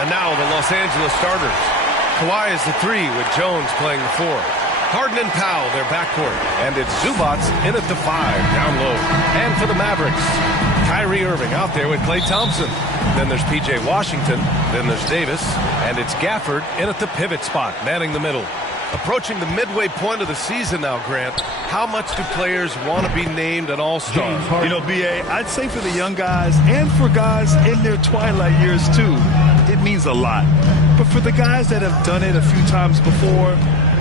And now the Los Angeles starters. Kawhi is the 3 with Jones playing the 4. Harden and Powell, their backcourt. And it's Zubac in at the 5, down low. And for the Mavericks, Kyrie Irving out there with Klay Thompson. Then there's P.J. Washington. Then there's Davis. And it's Gafford in at the pivot spot, manning the middle. Approaching the midway point of the season now, Grant. How much do players want to be named an all-star? You know, B.A., I'd say for the young guys and for guys in their twilight years, too, it means a lot. But for the guys that have done it a few times before,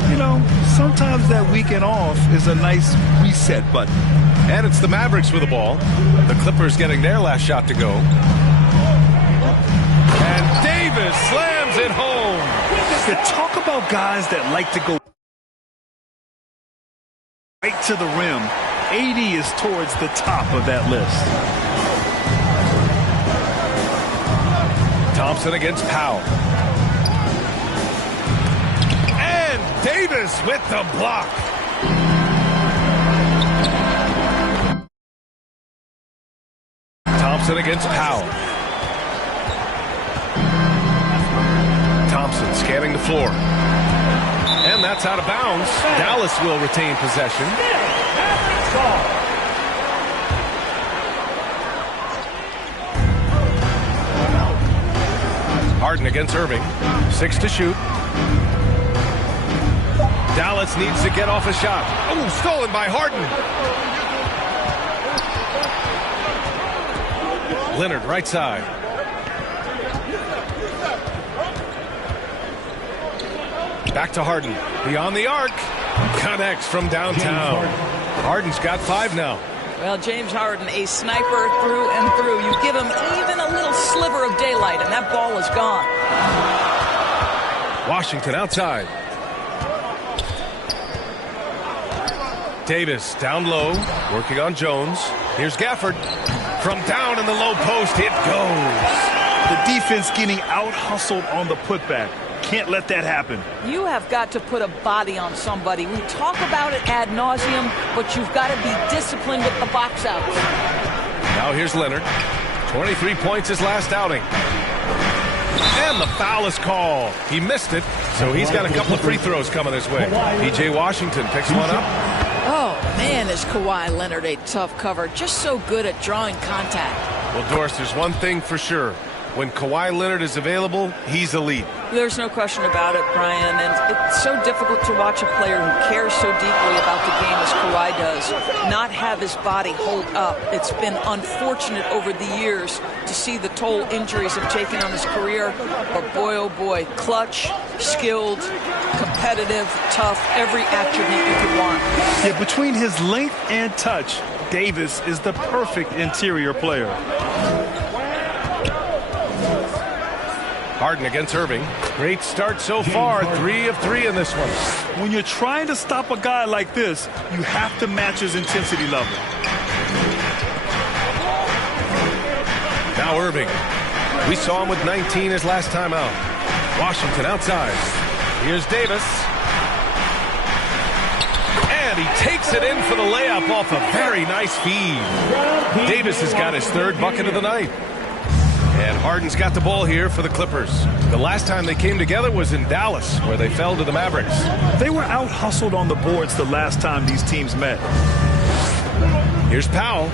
you know, sometimes that weekend off is a nice reset button. And it's the Mavericks with the ball. The Clippers getting their last shot to go. And Davis slams it home. You talk about guys that like to go right to the rim. 80 is towards the top of that list. Thompson against Powell. And Davis with the block. Thompson against Powell. Thompson scanning the floor. And that's out of bounds. Dallas will retain possession. Harden against Irving. 6 to shoot. Dallas needs to get off a shot. Oh, stolen by Harden. Leonard right side. Back to Harden. Beyond the arc. Connects from downtown. Harden's got 5 now. Well, James Harden, a sniper through and through. You give him even a little sliver of daylight, and that ball is gone. Washington outside. Davis down low, working on Jones. Here's Gafford. From down in the low post, it goes. The defense getting out-hustled on the putback. Can't let that happen. You have got to put a body on somebody. We talk about it ad nauseum, but you've got to be disciplined with the box outs. Now here's Leonard. 23 points his last outing. And the foul is called. He missed it, so he's got a couple of free throws coming his way. P.J. Washington picks one up. Oh, man, is Kawhi Leonard a tough cover. Just so good at drawing contact. Well, Doris, there's one thing for sure. When Kawhi Leonard is available, he's elite. There's no question about it, Brian, and it's so difficult to watch a player who cares so deeply about the game as Kawhi does not have his body hold up. It's been unfortunate over the years to see the toll injuries have taken on his career, but boy, oh boy, clutch, skilled, competitive, tough, every attribute you could want. Yeah, between his length and touch, Davis is the perfect interior player. Harden against Irving. Great start so far. 3 of 3 in this one. When you're trying to stop a guy like this, you have to match his intensity level. Now Irving. We saw him with 19 his last time out. Washington outside. Here's Davis. And he takes it in for the layup off a very nice feed. Davis has got his 3rd bucket of the night. And Harden's got the ball here for the Clippers. The last time they came together was in Dallas, where they fell to the Mavericks. They were out-hustled on the boards the last time these teams met. Here's Powell.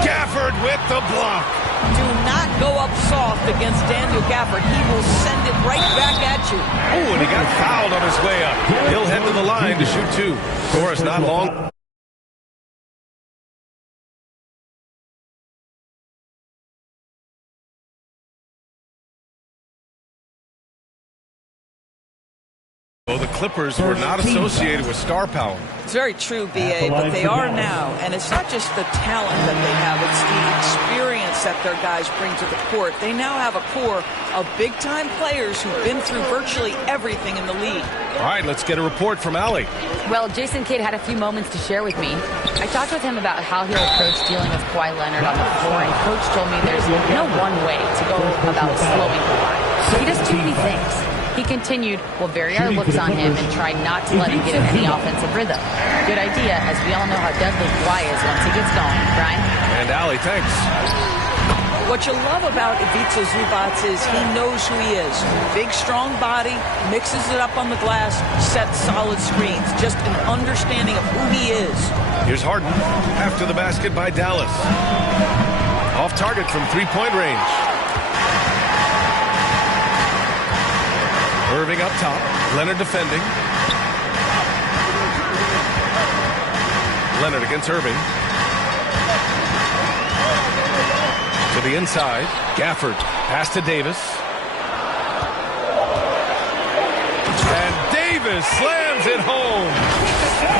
Gafford with the block. Do not go up soft against Daniel Gafford. He will send it right back at you. Oh, and he got fouled on his way up. He'll head to the line to shoot 2. Score is not long. Well, the Clippers were not associated with star power. It's very true, B.A., but they are now. And it's not just the talent that they have. It's the experience that their guys bring to the court. They now have a core of big-time players who've been through virtually everything in the league. All right, let's get a report from Allie. Well, Jason Kidd had a few moments to share with me. I talked with him about how he'll approach dealing with Kawhi Leonard on the floor, and Coach told me there's no one way to go about slowing Kawhi. He does too many things. He continued, we'll vary our looks on him and try not to let him get in any offensive rhythm. Good idea, as we all know how deadly Kawhi is once he gets going. Brian? And Allie, thanks. What you love about Ivica Zubac is he knows who he is. Big, strong body, mixes it up on the glass, sets solid screens. Just an understanding of who he is. Here's Harden after the basket by Dallas. Off target from three-point range. Irving up top. Leonard defending. Leonard against Irving. To the inside. Gafford. Pass to Davis. And Davis slams it home.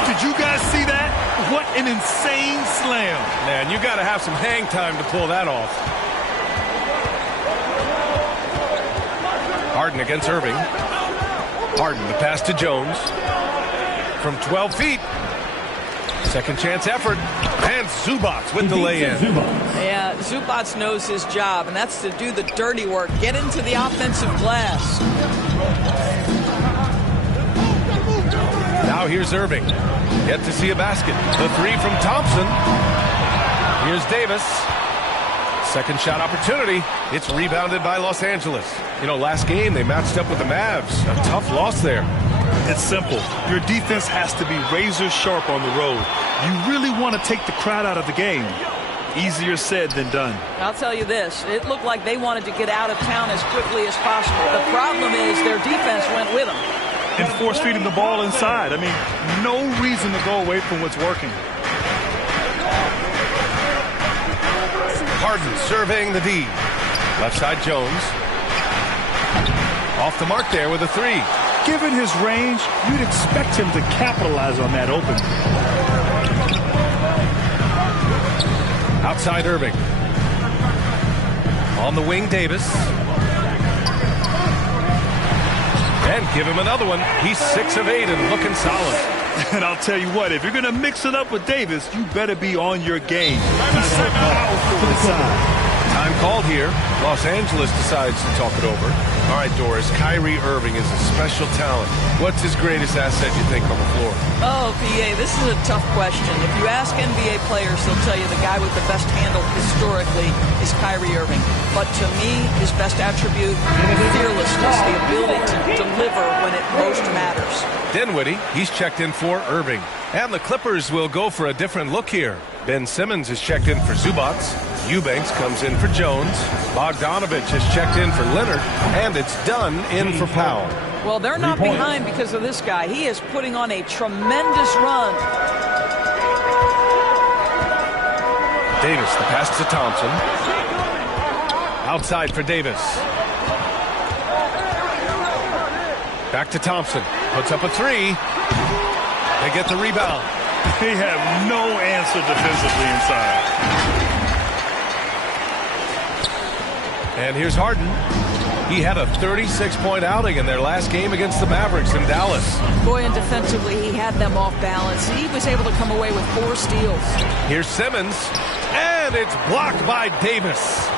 Did you guys see that? What an insane slam. Man, you got to have some hang time to pull that off. Harden against Irving. Harden, the pass to Jones. From 12 feet. Second chance effort. And Zubac with the lay-in. Yeah, Zubac knows his job, and that's to do the dirty work. Get into the offensive glass. Now here's Irving. Yet to see a basket. The three from Thompson. Here's Davis. Second shot opportunity. It's rebounded by Los Angeles. You know, last game they matched up with the Mavs. A tough loss there. It's simple. Your defense has to be razor sharp on the road. You really want to take the crowd out of the game. Easier said than done. I'll tell you this. It looked like they wanted to get out of town as quickly as possible. The problem is their defense went with them. And force feeding the ball inside. I mean, no reason to go away from what's working. Harden surveying the D. Left side Jones. Off the mark there with a three. Given his range, you'd expect him to capitalize on that open. Outside Irving. On the wing, Davis. And give him another one. He's 6 of 8 and looking solid. And I'll tell you what, if you're going to mix it up with Davis, you better be on your game. He's so powerful inside. Time called here. Los Angeles decides to talk it over. All right, Doris, Kyrie Irving is a special talent. What's his greatest asset, you think, on the floor? Oh, PA, this is a tough question. If you ask NBA players, they'll tell you the guy with the best handle historically is Kyrie Irving. But to me, his best attribute, fearlessness, the ability to deliver when it most matters. Dinwiddie, he's checked in for Irving. And the Clippers will go for a different look here. Ben Simmons is checked in for Zubac. Eubanks comes in for Jones. Bogdanovich is checked in for Leonard. And it's Dunn in for Powell. Well, they're not behind because of this guy. He is putting on a tremendous run. Davis, the pass to Thompson. Outside for Davis. Back to Thompson. Puts up a three. They get the rebound. They have no answer defensively inside. And here's Harden. He had a 36-point outing in their last game against the Mavericks in Dallas. Boy, and defensively, he had them off balance. He was able to come away with 4 steals. Here's Simmons. And it's blocked by Davis.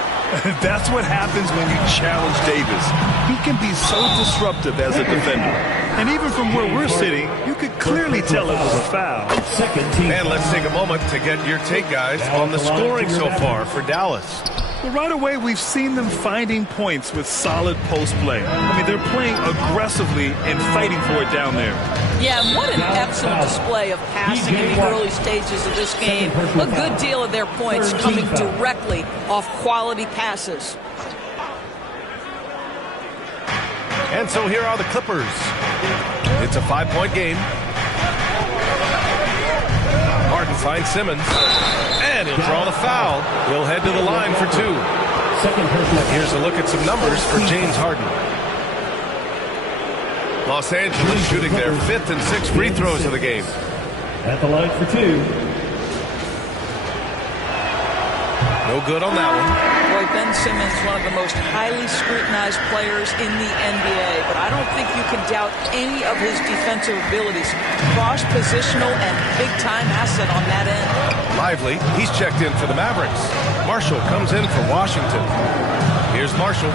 That's what happens when you challenge Davis. He can be so disruptive as a defender. And even from where we're sitting, you could clearly tell it was a foul. And let's take a moment to get your take, guys, on the scoring so far for Dallas. Well, right away, we've seen them finding points with solid post play. I mean, they're playing aggressively and fighting for it down there. Yeah, and what an excellent display of passing in the early stages of this game. A good deal of their points coming directly off quality passes. And so here are the Clippers. It's a 5-point game. Harden finds Simmons. And he'll draw the foul. He'll head to the line for 2. Here's a look at some numbers for James Harden. Los Angeles shooting their 5th and 6th free throws of the game. At the line for 2. No good on that one. Boy, Ben Simmons, one of the most highly scrutinized players in the NBA, but I don't think you can doubt any of his defensive abilities. Cross-positional and big-time asset on that end. Lively, he's checked in for the Mavericks. Marshall comes in for Washington. Here's Marshall.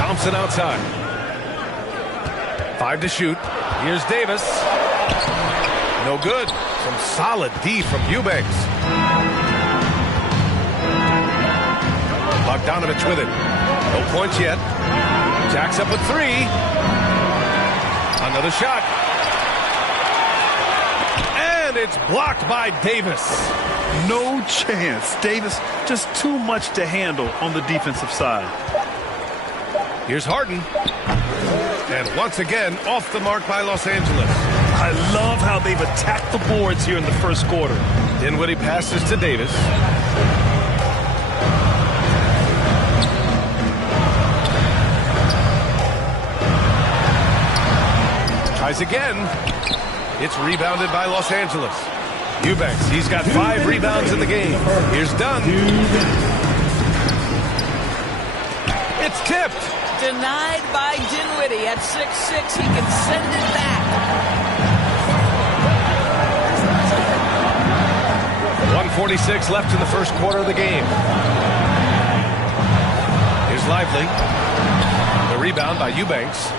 Thompson outside. 5 to shoot. Here's Davis. No good. Some solid D from Eubanks. Bogdanovich with it. No points yet. Jacks up with 3. Another shot. And it's blocked by Davis. No chance. Davis just too much to handle on the defensive side. Here's Harden. And once again, off the mark by Los Angeles. I love how they've attacked the boards here in the first quarter. Dinwiddie passes to Davis. Tries again. It's rebounded by Los Angeles. Eubanks, he's got 5 rebounds in the game. Here's Dunn. It's tipped. Denied by Dinwiddie at 6'6". He can send it back. 1:46 left in the first quarter of the game. Here's Lively. The rebound by Eubanks.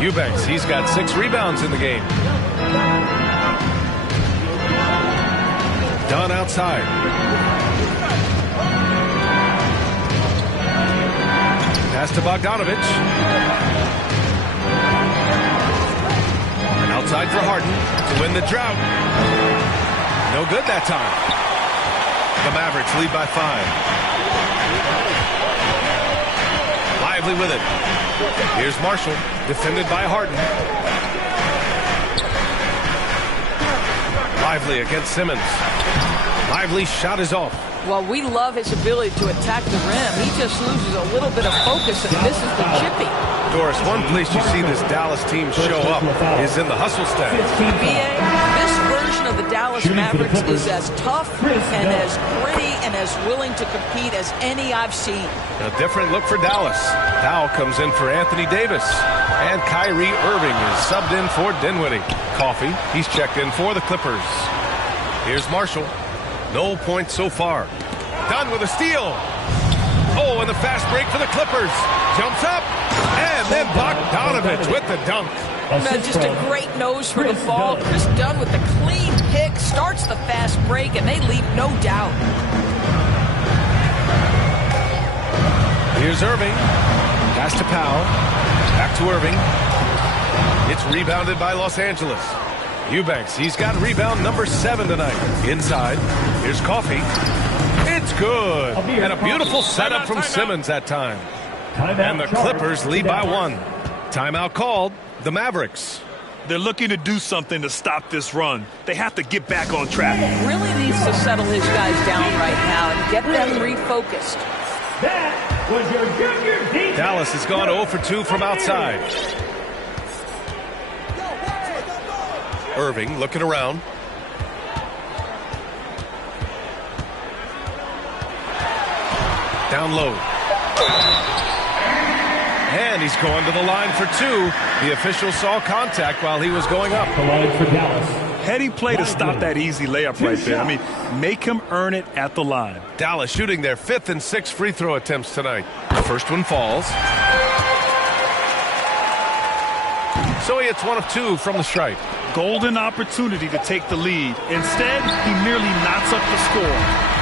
Eubanks, he's got 6 rebounds in the game. Dunn outside. Pass to Bogdanovich. And outside for Harden to win the drought. No good that time. The Mavericks lead by 5. Lively with it. Here's Marshall, defended by Harden. Lively against Simmons. Lively's shot is off. Well, we love his ability to attack the rim. He just loses a little bit of focus and misses the chippy. Doris, one place you see this Dallas team show up is in the hustle stat. BA, this version of the Dallas Mavericks is as tough and as gritty and as willing to compete as any I've seen. A different look for Dallas. Powell comes in for Anthony Davis. And Kyrie Irving is subbed in for Dinwiddie. Coffey, he's checked in for the Clippers. Here's Marshall. No points so far. Dunn with a steal. Oh, and the fast break for the Clippers. Jumps up. And then Bogdanovich with the dunk. Just a great nose for the ball. Chris Dunn with the clean pick. Starts the fast break, and they leave no doubt. Here's Irving. Pass to Powell. Back to Irving. It's rebounded by Los Angeles. Eubanks, he's got rebound number 7 tonight. Inside, here's Coffey. It's good. And a beautiful setup from Simmons that time. And the Clippers lead by 1. Timeout called. The Mavericks. They're looking to do something to stop this run. They have to get back on track. Really needs to settle his guys down right now and get them refocused. That was your junior defense. Dallas has gone 0 for 2 from outside. Irving looking around. Down low. And he's going to the line for 2. The official saw contact while he was going up. The line for Dallas. Heady play to stop that easy layup right there. I mean, make him earn it at the line. Dallas shooting their 5th and 6th free throw attempts tonight. The first one falls. So he hits 1 of 2 from the stripe. Golden opportunity to take the lead. Instead, he merely knots up the score.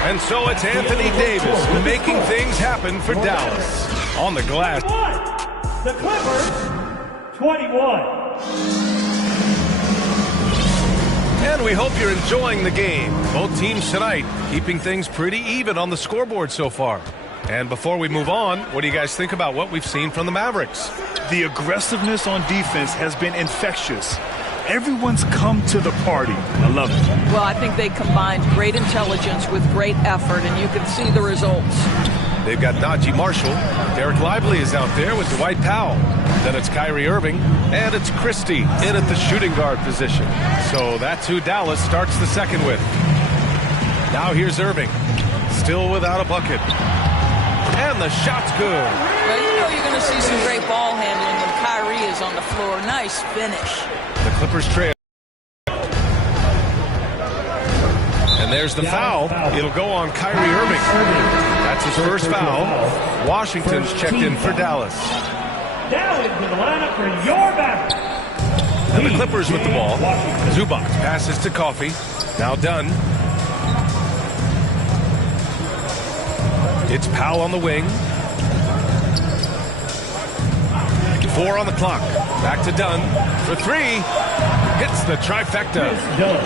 And so it's Anthony Davis making things happen for Dallas. On the glass. The Clippers, 21. And we hope you're enjoying the game. Both teams tonight keeping things pretty even on the scoreboard so far. And before we move on, what do you guys think about what we've seen from the Mavericks? The aggressiveness on defense has been infectious. Everyone's come to the party. I love it. Well, I think they combined great intelligence with great effort, and you can see the results. They've got Najee Marshall. Derek Lively is out there with Dwight Powell. Then it's Kyrie Irving, and it's Christie in at the shooting guard position. So that's who Dallas starts the second with. Now here's Irving, still without a bucket. And the shot's good. Well, you know you're going to see some great ball handling when Kyrie is on the floor. Nice finish. The Clippers trail. And there's the foul. It'll go on Kyrie Irving. That's his first foul. Washington's checked in for Dallas. Now into the lineup for your Mavericks. And the Clippers with the ball. Zubac passes to Coffey. Now Dunn. It's Powell on the wing. 4 on the clock. Back to Dunn for 3. Hits the trifecta.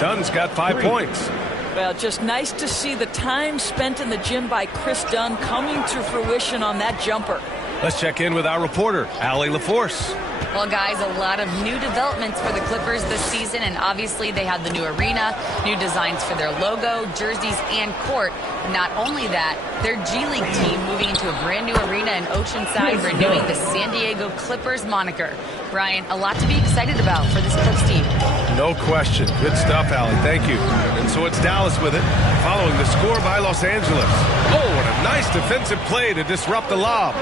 Dunn's got 5 points. Well, just nice to see the time spent in the gym by Chris Dunn coming to fruition on that jumper. Let's check in with our reporter, Allie LaForce. Well, guys, a lot of new developments for the Clippers this season, and obviously they have the new arena, new designs for their logo, jerseys, and court. Not only that, their G League team moving into a brand new arena in Oceanside, renewing the San Diego Clippers moniker. Brian, a lot to be excited about for this Clips team. No question. Good stuff, Allie. Thank you. And so it's Dallas with it, following the score by Los Angeles. Oh, and a nice defensive play to disrupt the lob.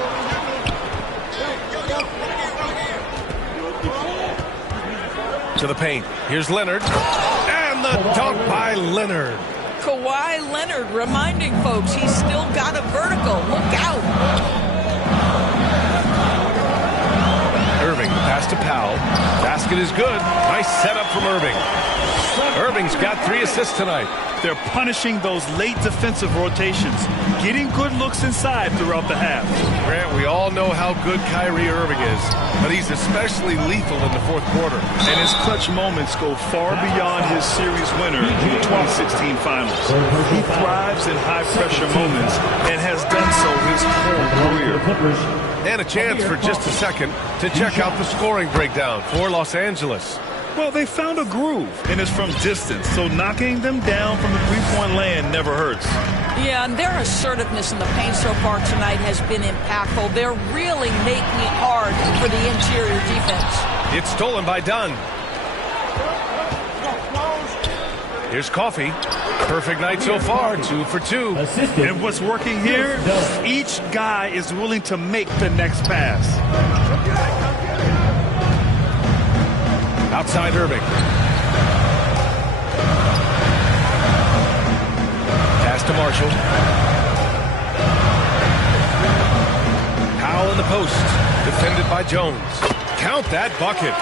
To the paint. Here's Leonard. And the dunk by Leonard. Kawhi Leonard reminding folks he's still got a vertical. Look out. Irving, pass to Powell. Basket is good. Nice setup from Irving. Irving's got 3 assists tonight. They're punishing those late defensive rotations, getting good looks inside throughout the half. Grant, we all know how good Kyrie Irving is, but he's especially lethal in the fourth quarter. And his clutch moments go far beyond his series winner in the 2016 Finals. He thrives in high-pressure moments and has done so his whole career. And a chance for just a second to check out the scoring breakdown for Los Angeles. Well, they found a groove, and it's from distance, so knocking them down from the three-point land never hurts. Yeah, and their assertiveness in the paint so far tonight has been impactful. They're really making it hard for the interior defense. It's stolen by Dunn. Here's Coffey. Perfect night so far, 2 for 2. And what's working here, each guy is willing to make the next pass. Outside Irving. Pass to Marshall. Powell in the post. Defended by Jones. Count that bucket.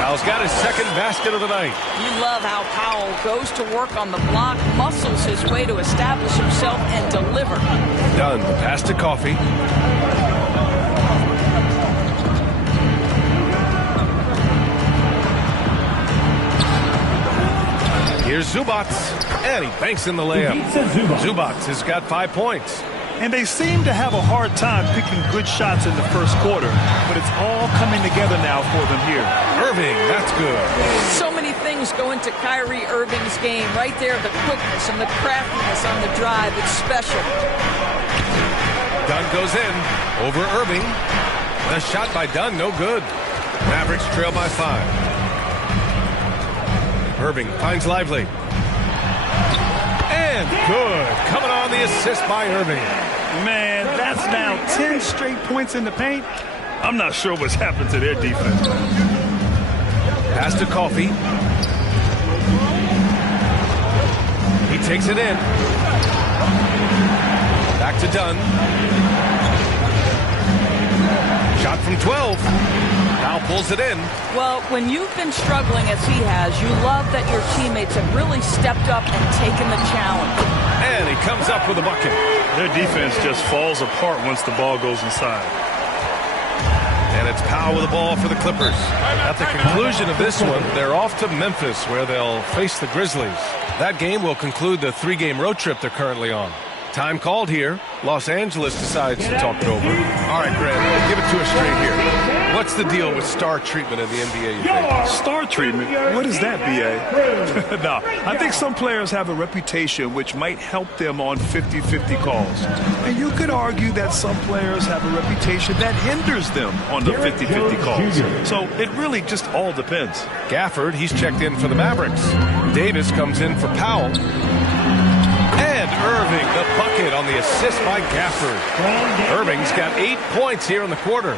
Powell's got his second basket of the night. You love how Powell goes to work on the block, muscles his way to establish himself and deliver. Dunn, pass to Coffey. Here's Zubats, and he banks in the layup. Zubats has got 5 points. And they seem to have a hard time picking good shots in the first quarter, but it's all coming together now for them here. Irving, that's good. So many things go into Kyrie Irving's game. Right there, the quickness and the craftiness on the drive. It's special. Dunn goes in over Irving. The shot by Dunn, no good. Mavericks trail by 5. Irving finds Lively. And good. Coming on the assist by Irving. Man, that's now 10 straight points in the paint. I'm not sure what's happened to their defense. Pass to Coffey. He takes it in. Back to Dunn. Shot from 12. Now pulls it in. Well, when you've been struggling as he has, you love that your teammates have really stepped up and taken the challenge. And he comes up with a bucket. Their defense just falls apart once the ball goes inside. And it's Powell with the ball for the Clippers. At the conclusion of this one, they're off to Memphis, where they'll face the Grizzlies. That game will conclude the 3-game road trip they're currently on. Time called here. Los Angeles decides to talk it over. All right, Grant, give it to us straight here. What's the deal with star treatment in the NBA, you think? Star treatment? What is that, B.A.? No, I think some players have a reputation which might help them on 50-50 calls. And you could argue that some players have a reputation that hinders them on the 50-50 calls. So it really just all depends. Gafford, he's checked in for the Mavericks. Davis comes in for Powell. And Irving, the bucket on the assist by Gafford. Irving's got 8 points here in the quarter.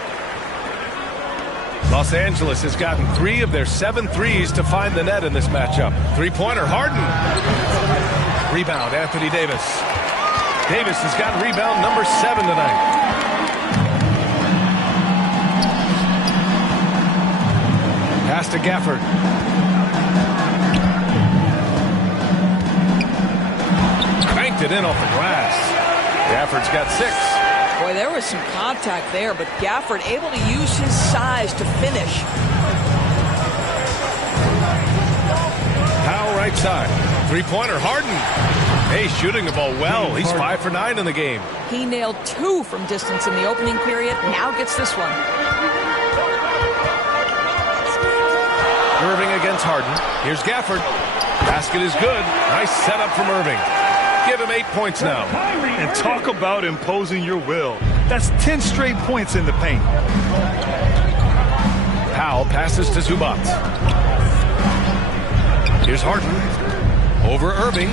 Los Angeles has gotten 3 of their 7 threes to find the net in this matchup. Three-pointer, Harden. Rebound, Anthony Davis. Davis has got rebound number 7 tonight. Pass to Gafford. Banked it in off the glass. Gafford's got 6. Boy, there was some contact there, but Gafford able to use his size to finish. Powell right side. Three-pointer, Harden. Hey, shooting the ball well. He's 5 for 9 in the game. He nailed 2 from distance in the opening period. Now gets this one. Irving against Harden. Here's Gafford. Basket is good. Nice setup from Irving. Give him 8 points now. And talk about imposing your will. That's 10 straight points in the paint. Powell passes to Zubac. Here's Harden. Over Irving.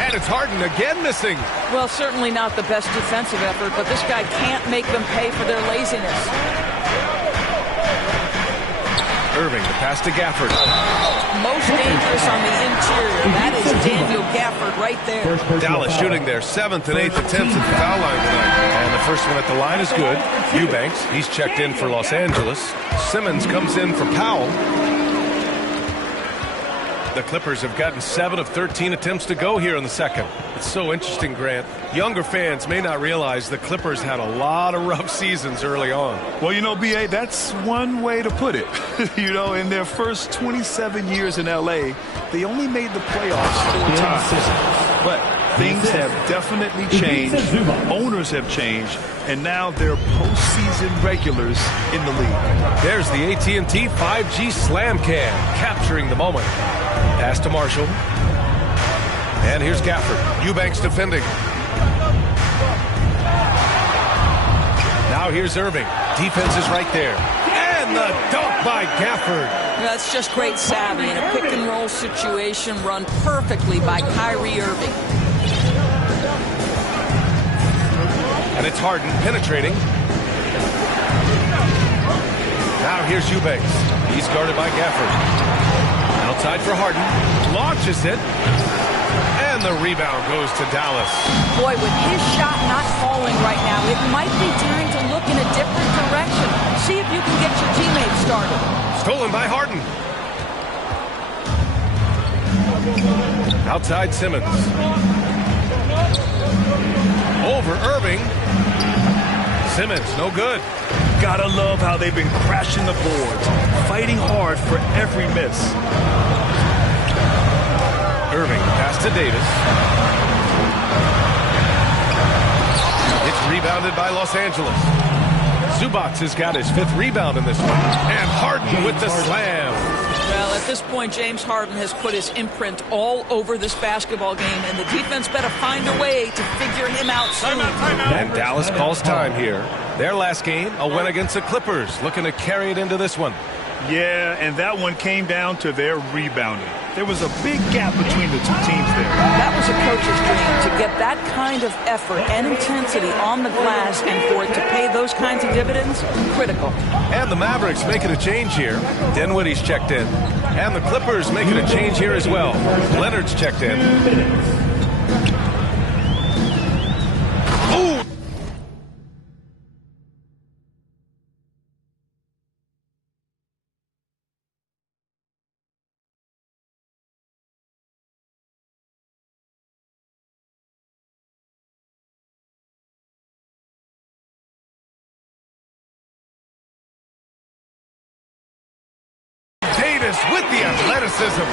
And it's Harden again missing. Well, certainly not the best defensive effort, but this guy can't make them pay for their laziness. Irving, the pass to Gafford. Most dangerous on the interior. That is Daniel Gafford right there. Dallas shooting their 7th and 8th attempts at the foul line tonight. And the first one at the line is good. Eubanks, he's checked in for Los Angeles. Simmons comes in for Powell. The Clippers have gotten 7 of 13 attempts to go here in the second. It's so interesting, Grant. Younger fans may not realize the Clippers had a lot of rough seasons early on. Well, you know, B.A., that's one way to put it. You know, in their first 27 years in L.A., they only made the playoffs 4 times. But things have definitely changed. Owners have changed. And now they're postseason regulars in the league. There's the AT&T 5G Slam Cam, capturing the moment. Pass to Marshall. And here's Gafford. Eubanks defending. Now here's Irving. Defense is right there. And the dunk by Gafford. That's just great savvy in a pick-and-roll situation run perfectly by Kyrie Irving. And it's Harden penetrating. Now here's Eubanks. He's guarded by Gafford. Outside for Harden. Launches it. And the rebound goes to Dallas. Boy, with his shot not falling right now, it might be time to look in a different direction. See if you can get your teammates started. Stolen by Harden. Outside Simmons. Over Irving. Simmons, no good. Gotta love how they've been crashing the boards, fighting hard for every miss. Irving, pass to Davis. It's rebounded by Los Angeles. Zubac has got his 5th rebound in this one. And Harden with the slam. Well, at this point, James Harden has put his imprint all over this basketball game, and the defense better find a way to figure him out soon. And Dallas calls time here. Their last game, a win against the Clippers, looking to carry it into this one. Yeah, and that one came down to their rebounding. There was a big gap between the two teams there. That was a coach's dream, to get that kind of effort and intensity on the glass, and for it to pay those kinds of dividends, critical. And the Mavericks making a change here. Dinwiddie's checked in. And the Clippers making a change here as well. Leonard's checked in. Ooh! With the athleticism.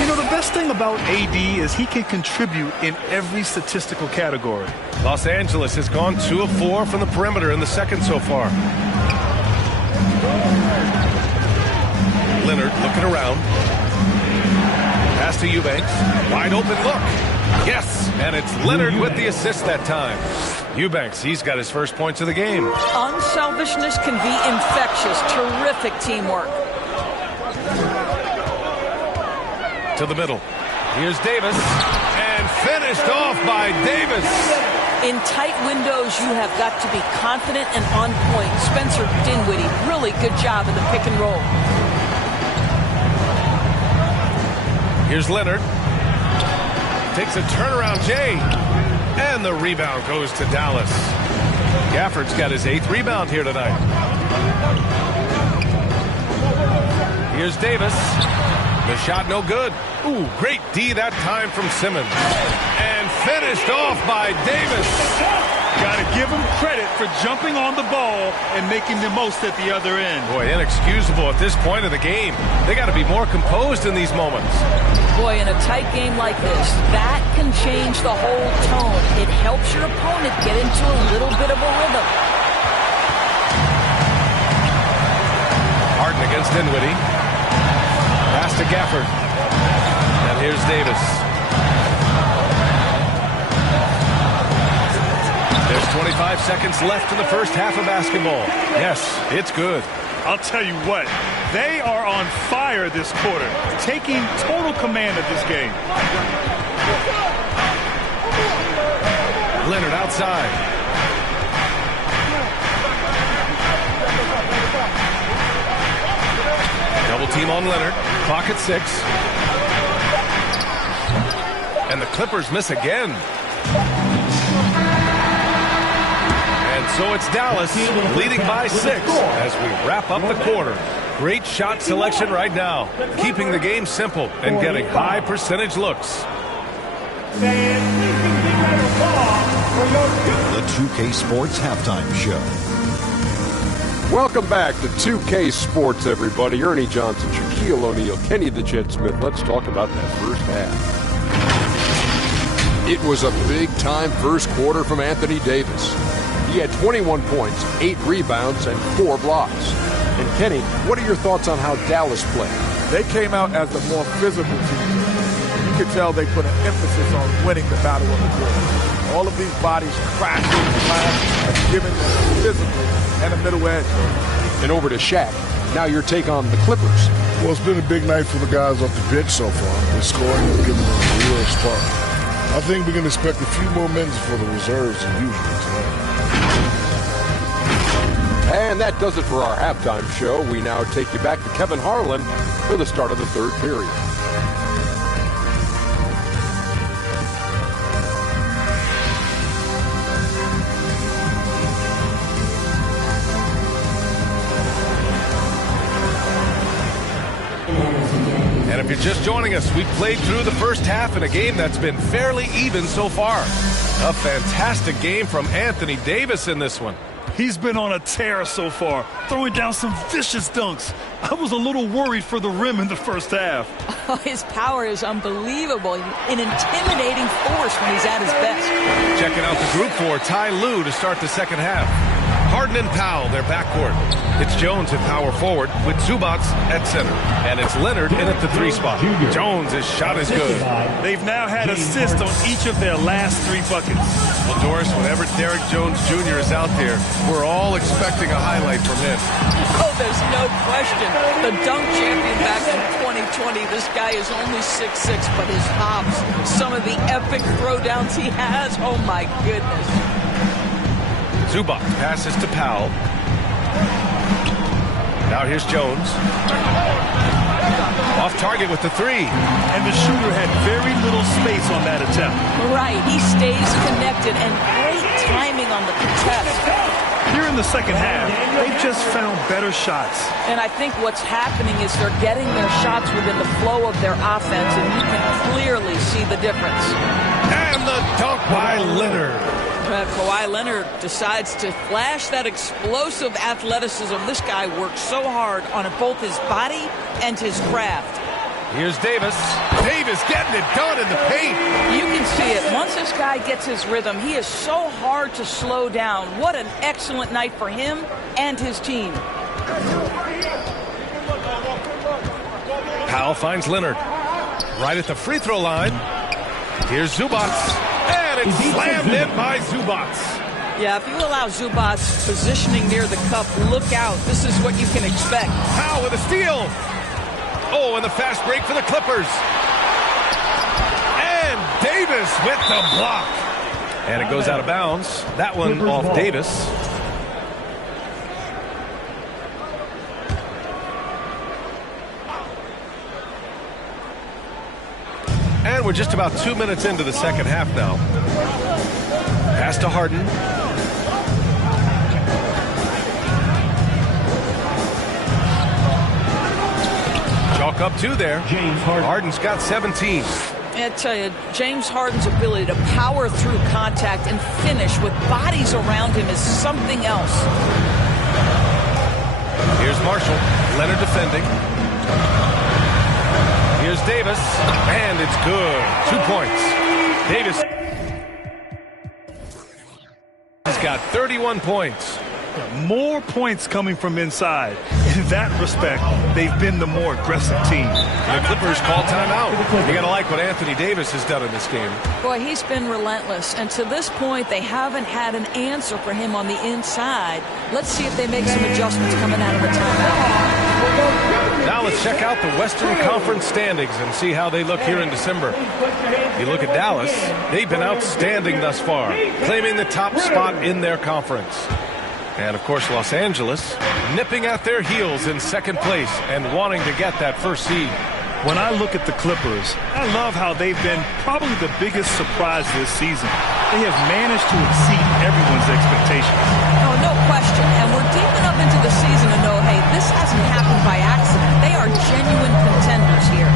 You know, the best thing about AD is he can contribute in every statistical category. Los Angeles has gone 2 of 4 from the perimeter in the second so far. Leonard looking around. Pass to Eubanks. Wide open look. Yes, and it's Leonard with the assist that time. Eubanks, he's got his first points of the game. Unselfishness can be infectious. Terrific teamwork. To the middle. Here's Davis. And finished off by Davis. In tight windows, you have got to be confident and on point. Spencer Dinwiddie, really good job in the pick and roll. Here's Leonard. Takes a turnaround, Jay. And the rebound goes to Dallas. Gafford's got his 8th rebound here tonight. Here's Davis. The shot no good. Ooh, great D that time from Simmons. And finished off by Davis. Got to give him credit for jumping on the ball and making the most at the other end. Boy, inexcusable at this point of the game. They got to be more composed in these moments. Boy, in a tight game like this, that can change the whole tone. It helps your opponent get into a little bit of a rhythm. Harden against Dinwiddie. Pass to Gafford. And here's Davis. There's 25 seconds left in the first half of basketball. Yes, it's good. I'll tell you what, they are on fire this quarter, taking total command of this game. Leonard outside. Double team on Leonard. Clock at 6. And the Clippers miss again. And so it's Dallas leading by 6 as we wrap up the quarter. Great shot selection right now, keeping the game simple and getting high percentage looks. The 2K Sports Halftime Show. Welcome back to 2K Sports, everybody. Ernie Johnson, Shaquille O'Neal, Kenny the Jet Smith. Let's talk about that first half. It was a big-time first quarter from Anthony Davis. He had 21 points, 8 rebounds, and 4 blocks. And Kenny, what are your thoughts on how Dallas played? They came out as the more physical team. You could tell they put an emphasis on winning the battle of the court. All of these bodies crashing, and giving them physical and a middle edge. And over to Shaq. Now your take on the Clippers. Well, it's been a big night for the guys off the bench so far. They're scoring and giving them a real spark. I think we can expect a few more minutes for the reserves than usual tonight. And that does it for our halftime show. We now take you back to Kevin Harlan for the start of the third period. And if you're just joining us, we've played through the first half in a game that's been fairly even so far. A fantastic game from Anthony Davis in this one. He's been on a tear so far, throwing down some vicious dunks. I was a little worried for the rim in the first half. Oh, his power is unbelievable. An intimidating force when he's at his best. Checking out the group for Ty Lue to start the second half. Harden and Powell, their backcourt. It's Jones at power forward with Zubac at center. And it's Leonard in at the 3 spot. Jones' shot is good. They've now had assists on each of their last 3 buckets. Well, Doris, whenever Derrick Jones Jr. is out there, we're all expecting a highlight from him. Oh, there's no question. The dunk champion back in 2020. This guy is only 6'6", but his hops, some of the epic throwdowns he has, oh my goodness. Zubac passes to Powell. Now here's Jones. Off target with the 3. And the shooter had very little space on that attempt. Right, he stays connected and great timing on the contest. Here in the second half, they've just found better shots. And I think what's happening is they're getting their shots within the flow of their offense, and you can clearly see the difference. And the dunk by Leonard. Kawhi Leonard decides to flash that explosive athleticism. This guy works so hard on both his body and his craft. Here's Davis. Davis getting it done in the paint. You can see it. Once this guy gets his rhythm, he is so hard to slow down. What an excellent night for him and his team. Powell finds Leonard right at the free throw line. Here's Zubac. And it's slammed in by Zubac. Yeah, if you allow Zubac positioning near the cup, look out. This is what you can expect. Powell with a steal. Oh, and the fast break for the Clippers. And Davis with the block. And it goes out of bounds. That one off Davis. And we're just about 2 minutes into the second half now. Pass to Harden. Chalk walk up two there. James Harden. Harden's got 17. I tell you, James Harden's ability to power through contact and finish with bodies around him is something else. Here's Marshall. Leonard defending. Here's Davis, and it's good. 2 points. Davis has got 31 points. More points coming from inside. In that respect, they've been the more aggressive team. The Clippers call timeout. You got to like what Anthony Davis has done in this game. Boy, he's been relentless, and to this point, they haven't had an answer for him on the inside. Let's see if they make some adjustments coming out of the timeout. Now let's check out the Western Conference standings and see how they look here in December. You look at Dallas, they've been outstanding thus far, claiming the top spot in their conference. And, of course, Los Angeles nipping at their heels in second place and wanting to get that first seed. When I look at the Clippers, I love how they've been probably the biggest surprise this season. They have managed to exceed everyone's expectations. Oh, no question. And we're deep enough into the season to know, hey, this hasn't happened by accident. They are genuine contenders here.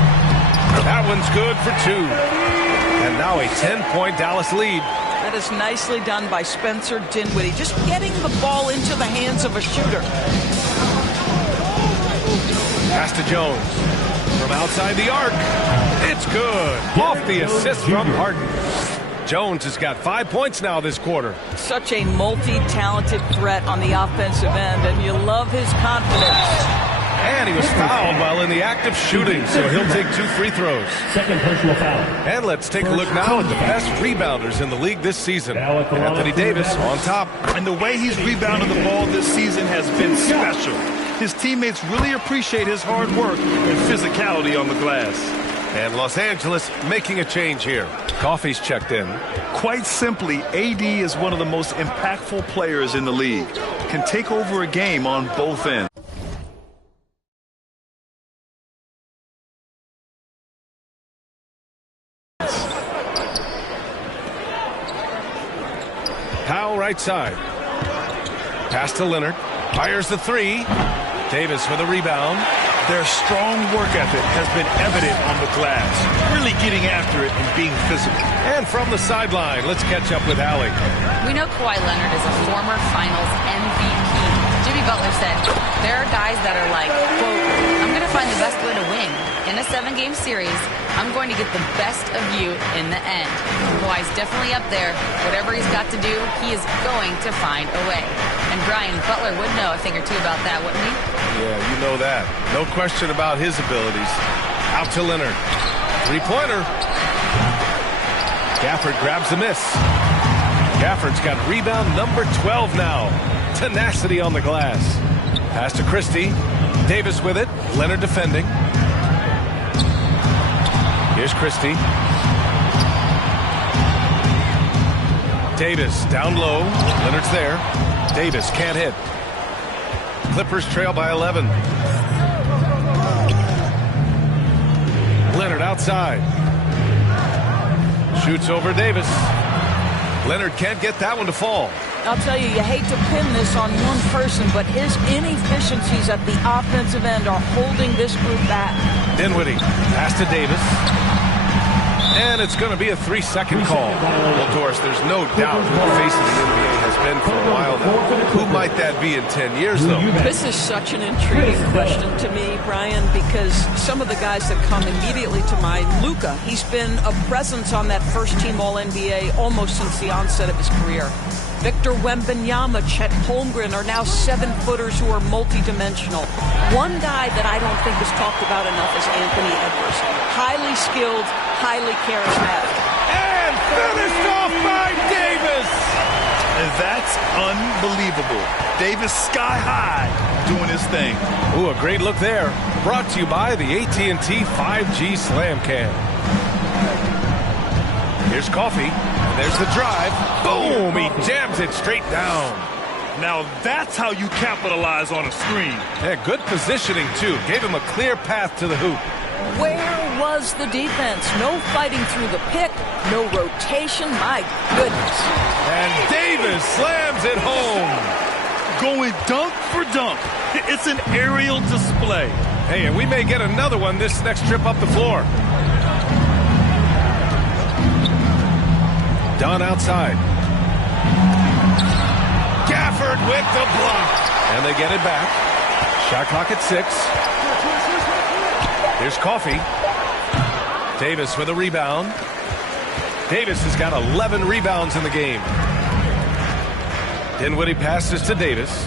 That one's good for 2. And now a 10-point Dallas lead. That is nicely done by Spencer Dinwiddie, just getting the ball into the hands of a shooter. Pass to Jones. From outside the arc. It's good. Off the assist from Harden. Jones has got 5 points now this quarter. Such a multi-talented threat on the offensive end, and you love his confidence. And he was fouled while in the act of shooting, so he'll take 2 free throws. Second personal foul. And let's take a look now at the best rebounders in the league this season. Anthony Davis on top. And the way he's rebounded the ball this season has been special. His teammates really appreciate his hard work and physicality on the glass. And Los Angeles making a change here. Coffey's checked in. Quite simply, AD is one of the most impactful players in the league. Can take over a game on both ends. Powell right side. Pass to Leonard. Fires the 3. Davis with a rebound. Their strong work ethic has been evident on the glass, really getting after it and being physical. And from the sideline, let's catch up with Allie. We know Kawhi Leonard is a former Finals MVP. Jimmy Butler said, there are guys that are like, quote, I'm going to find the best way to win. In a 7-game series, I'm going to get the best of you in the end. Kawhi's definitely up there. Whatever he's got to do, he is going to find a way. And Brian, Butler would know a thing or two about that, wouldn't he? Yeah, you know that. No question about his abilities. Out to Leonard. 3-pointer. Gafford grabs the miss. Gafford's got rebound number 12 now. Tenacity on the glass. Pass to Christie. Davis with it. Leonard defending. Here's Christie. Davis down low. Leonard's there. Davis can't hit. Clippers trail by 11. Leonard outside. Shoots over Davis. Leonard can't get that one to fall. I'll tell you, you hate to pin this on one person, but his inefficiencies at the offensive end are holding this group back. Dinwiddie, pass to Davis. And it's going to be a 3-second call. Well, Doris, there's no doubt who the face of the NBA has been for a while now. Who might that be in 10 years, though? This is such an intriguing question to me, Brian, because some of the guys that come immediately to mind, Luka, he's been a presence on that first-team All-NBA almost since the onset of his career. Victor Wembanyama, Chet Holmgren are now 7-footers who are multidimensional. One guy that I don't think is talked about enough is Anthony Edwards. Highly skilled, highly charismatic. And finished off by Davis! And that's unbelievable. Davis sky high doing his thing. Ooh, a great look there. Brought to you by the AT&T 5G Slam Cam. Here's Coffey. There's the drive. Boom! He jams it straight down. Now that's how you capitalize on a screen. Yeah, good positioning, too. Gave him a clear path to the hoop. Where was the defense? No fighting through the pick, no rotation. My goodness. And Davis slams it home. Going dunk for dunk. It's an aerial display. Hey, and we may get another one this next trip up the floor. Dunn outside. Gafford with the block. And they get it back. Shot clock at 6. Here's Coffey. Davis with a rebound. Davis has got 11 rebounds in the game. Dinwiddie passes to Davis.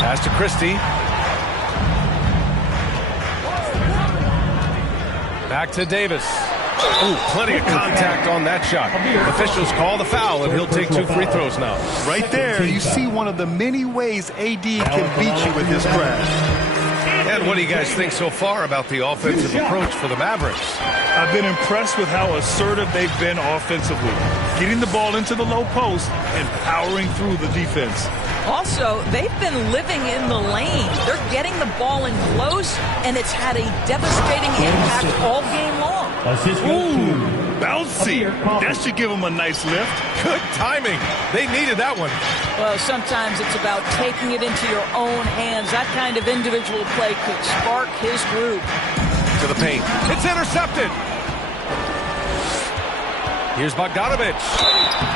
Pass to Christie. Back to Davis. Ooh, plenty of contact on that shot. Officials call the foul, and he'll take 2 free throws now. Right there, you see one of the many ways AD can beat you with his craft. And what do you guys think so far about the offensive approach for the Mavericks? I've been impressed with how assertive they've been offensively, getting the ball into the low post and powering through the defense. Also, they've been living in the lane. They're getting the ball in close, and it's had a devastating impact all game long. Ooh, bouncy. That should give them a nice lift. Good timing. They needed that one. Well, sometimes it's about taking it into your own hands. That kind of individual play could spark his group. To the paint. It's intercepted. Here's Bogdanovich.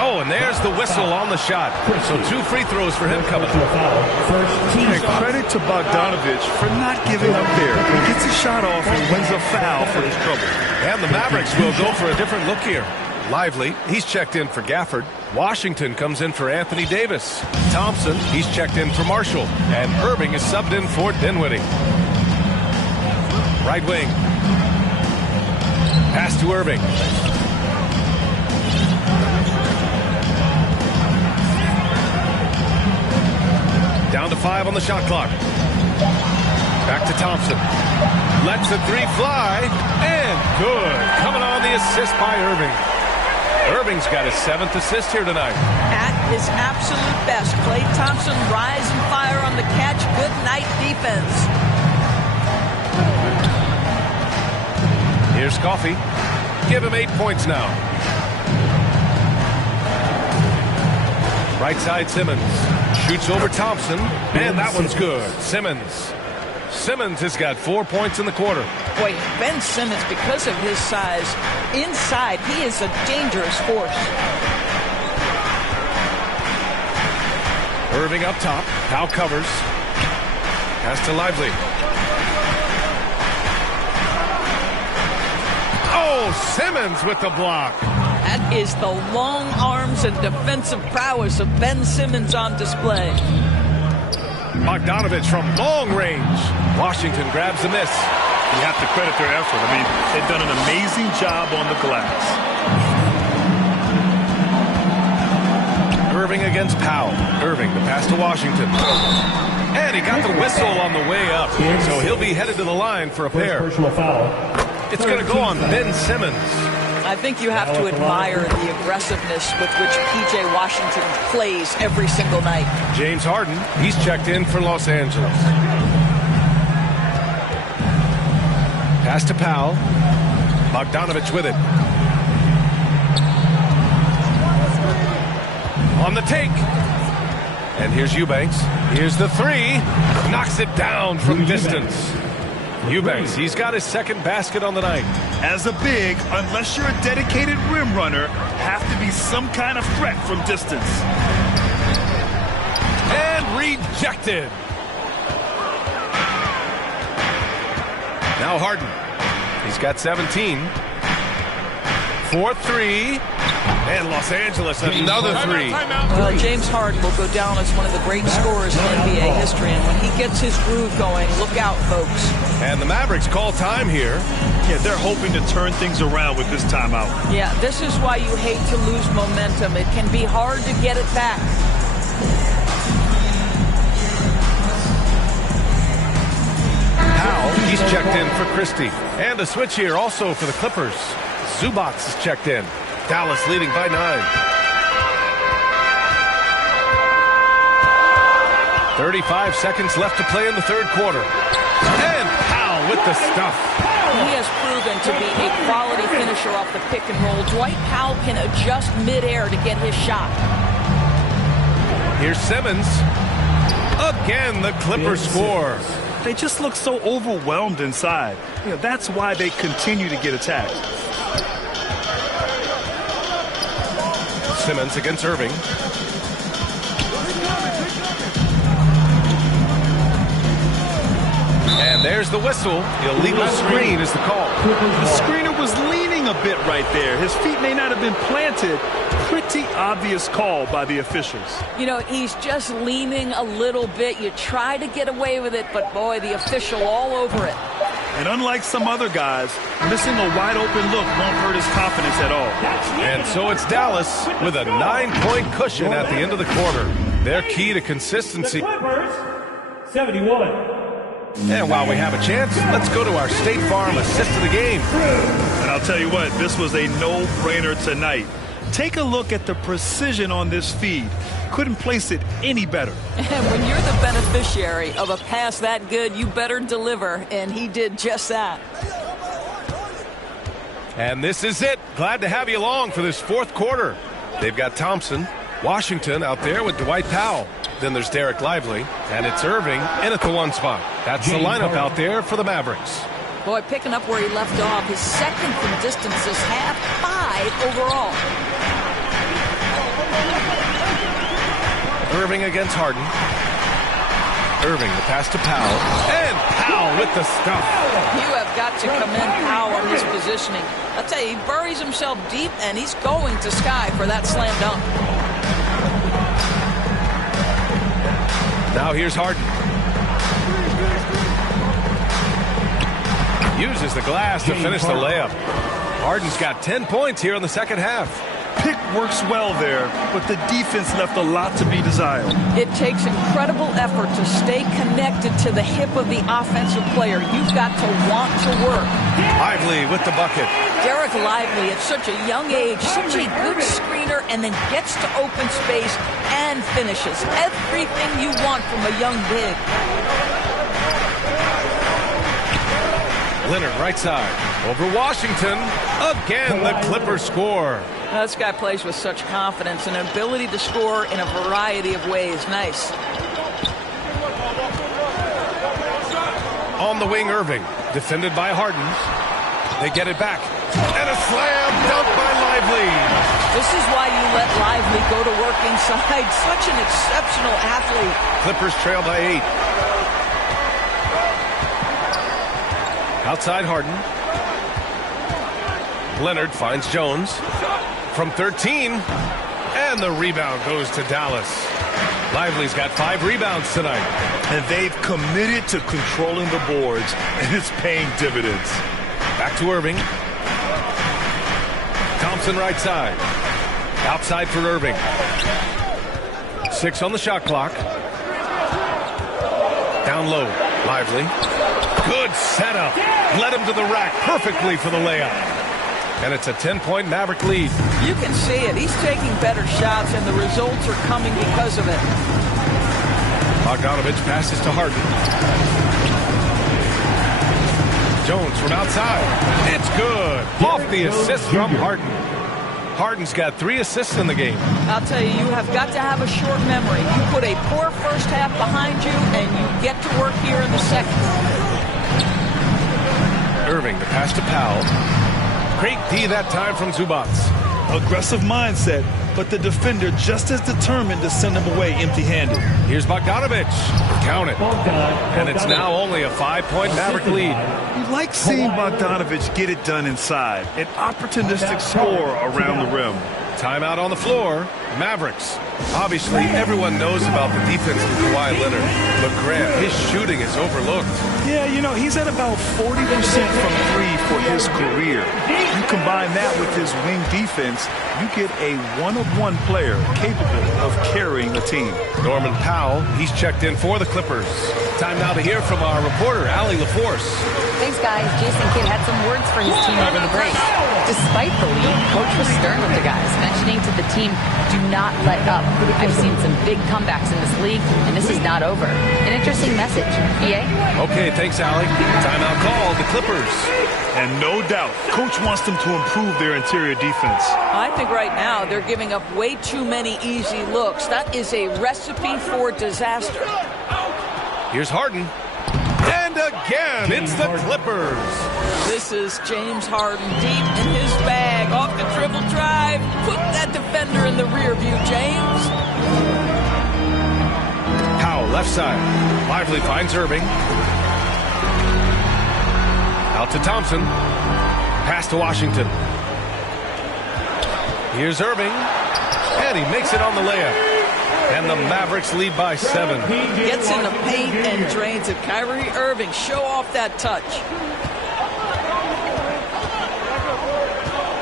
Oh, and there's the whistle on the shot. So 2 free throws for him coming up. And credit to Bogdanovich for not giving up there. He gets a shot off and wins a foul for his trouble. And the Mavericks will go for a different look here. Lively, he's checked in for Gafford. Washington comes in for Anthony Davis. Thompson, he's checked in for Marshall. And Irving is subbed in for Dinwiddie. Right wing. Pass to Irving. Down to 5 on the shot clock. Back to Thompson. Lets the 3 fly. And good. Coming on the assist by Irving. Irving's got his 7th assist here tonight. At his absolute best, Klay Thompson rise and fire on the catch. Good night defense. Here's Coffey. Give him 8 points now. Right side Simmons. Shoots over Thompson. And that one's good. Simmons has got 4 points in the quarter. Boy, Ben Simmons, because of his size, inside, he is a dangerous force. Irving up top. Powell covers. Pass to Lively. Oh, Simmons with the block. That is the long arms and defensive prowess of Ben Simmons on display. Bogdanovich from long range. Washington grabs the miss. You have to credit their effort. I mean, they've done an amazing job on the glass. Irving against Powell. Irving, the pass to Washington. And he got the whistle on the way up. So he'll be headed to the line for a pair. It's going to go on Ben Simmons. I think you have to admire the aggressiveness with which P.J. Washington plays every single night. James Harden, he's checked in for Los Angeles. Pass to Powell. Bogdanovich with it. On the take. And here's Eubanks. Here's the 3. Knocks it down from distance. Eubanks, he's got his 2nd basket on the night. As a big, unless you're a dedicated rim runner, have to be some kind of threat from distance. And rejected. Now Harden. He's got 17. 4-3. And Los Angeles, another 3. Well, James Harden will go down as one of the great scorers in NBA history. And when he gets his groove going, look out, folks. And the Mavericks call time here. Yeah, they're hoping to turn things around with this timeout. Yeah, this is why you hate to lose momentum. It can be hard to get it back. Powell, he's checked in for Christie. And a switch here also for the Clippers. Zubac is checked in. Dallas leading by 9. 35 seconds left to play in the 3rd quarter. And Powell with the stuff. He has proven to be a quality finisher off the pick and roll. Dwight Powell can adjust midair to get his shot. Here's Simmons. Again, the Clippers score. They just look so overwhelmed inside. That's why they continue to get attacked. Simmons against Irving. And there's the whistle. Illegal screen is the call. The screener was leaning a bit right there. His feet may not have been planted. Pretty obvious call by the officials. He's just leaning a little bit. You try to get away with it, but boy, the official all over it. And unlike some other guys, missing a wide open look won't hurt his confidence at all. And so it's Dallas with a 9-point cushion at the end of the quarter. Their key to consistency. The Clippers, 71. And while we have a chance, let's go to our State Farm assist of the game. And I'll tell you what, this was a no-brainer tonight. Take a look at the precision on this feed. Couldn't place it any better. And when you're the beneficiary of a pass that good, you better deliver, and he did just that. And this is it. Glad to have you along for this fourth quarter. They've got Thompson, Washington out there with Dwight Powell. Then there's Derek Lively, and it's Irving in at the 1 spot. That's the lineup out there for the Mavericks. Boy, picking up where he left off, his second from distance this half, 5 overall. Irving against Harden. Irving, the pass to Powell. And Powell with the stuff. You have got to commend Powell on his positioning. I'll tell you, he buries himself deep, and he's going to Sky for that slam dunk. Now here's Harden. Uses the glass to finish the layup. Harden's got 10 points here in the second half. Pick works well there, but the defense left a lot to be desired. It takes incredible effort to stay connected to the hip of the offensive player. You've got to want to work. Lively with the bucket. Derek Lively at such a young age, such a good screener, and then gets to open space and finishes. Everything you want from a young big. Leonard right side. Over Washington. Again, the Clippers score. This guy plays with such confidence and ability to score in a variety of ways. Nice. On the wing, Irving. Defended by Harden. They get it back. And a slam dunk by Lively. This is why you let Lively go to work inside. Such an exceptional athlete. Clippers trail by 8. Outside Harden. Leonard finds Jones. From 13. And the rebound goes to Dallas. Lively's got 5 rebounds tonight. And they've committed to controlling the boards, and it's paying dividends. Back to Irving. Thompson right side. Outside for Irving. 6 on the shot clock. Down low. Lively. Good setup. Led him to the rack perfectly for the layup. And it's a 10-point Maverick lead. You can see it. He's taking better shots, and the results are coming because of it. Bogdanovich passes to Harden. Jones from outside. It's good. Off the assist from Harden. Harden's got 3 assists in the game. I'll tell you, you have got to have a short memory. You put a poor first half behind you, and you get to work here in the second. Irving, the pass to Powell. Great D that time from Zubac. Aggressive mindset, but the defender just as determined to send him away empty-handed. Here's Bogdanovich. Count it. And it's now only a 5-point Maverick lead. You like seeing Bogdanovich get it done inside. An opportunistic score around the rim. Timeout on the floor. Mavericks. Obviously, everyone knows about the defense of Kawhi Leonard. But Grant, his shooting is overlooked. Yeah, he's at about 40% from 3 for his career. You combine that with his wing defense, you get a one-of-one player capable of carrying a team. Norman Powell, he's checked in for the Clippers. Time now to hear from our reporter, Allie LaForce. Thanks, guys. Jason Kidd had some words for his team over the break. Despite the lead, Coach was stern with the guys, mentioning to the team, do not let up. I've seen some big comebacks in this league, and this is not over. An interesting message. EA? Okay, thanks, Allie. Timeout call, the Clippers. And no doubt, Coach wants them to improve their interior defense. I think right now they're giving up way too many easy looks. That is a recipe for disaster. Here's Harden. And again, it's the Clippers. This is James Harden deep in his bag. Off the dribble drive. Put that defender in the rear view, James. Powell, left side. Lively finds Irving. Out to Thompson. Pass to Washington. Here's Irving. And he makes it on the layup. And the Mavericks lead by 7. Gets in the paint and drains it. Kyrie Irving, show off that touch.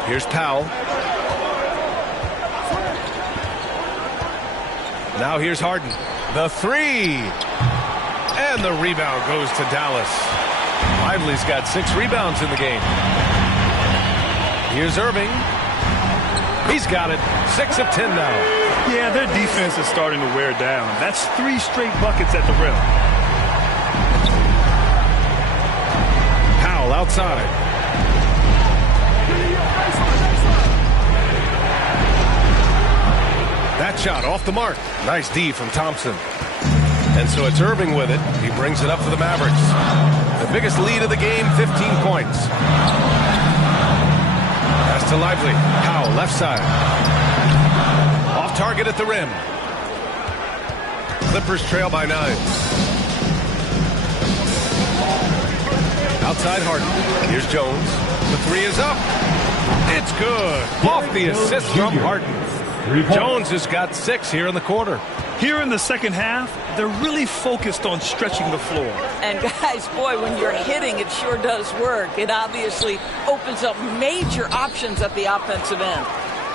Here's Powell. Now here's Harden. The 3. And the rebound goes to Dallas. Lively's got 6 rebounds in the game. Here's Irving. He's got it. 6 of 10 now. Yeah, their defense is starting to wear down. That's 3 straight buckets at the rim. Powell outside. That shot off the mark. Nice D from Thompson. And so it's Irving with it. He brings it up for the Mavericks. The biggest lead of the game, 15 points. Pass to Lively. Powell, left side. Off target at the rim. Clippers trail by 9. Outside Harden. Here's Jones. The 3 is up. It's good. Off the assist from Harden. Jones has got 6 here in the quarter. Here in the second half, they're really focused on stretching the floor. And guys, boy, when you're hitting, it sure does work. It obviously opens up major options at the offensive end.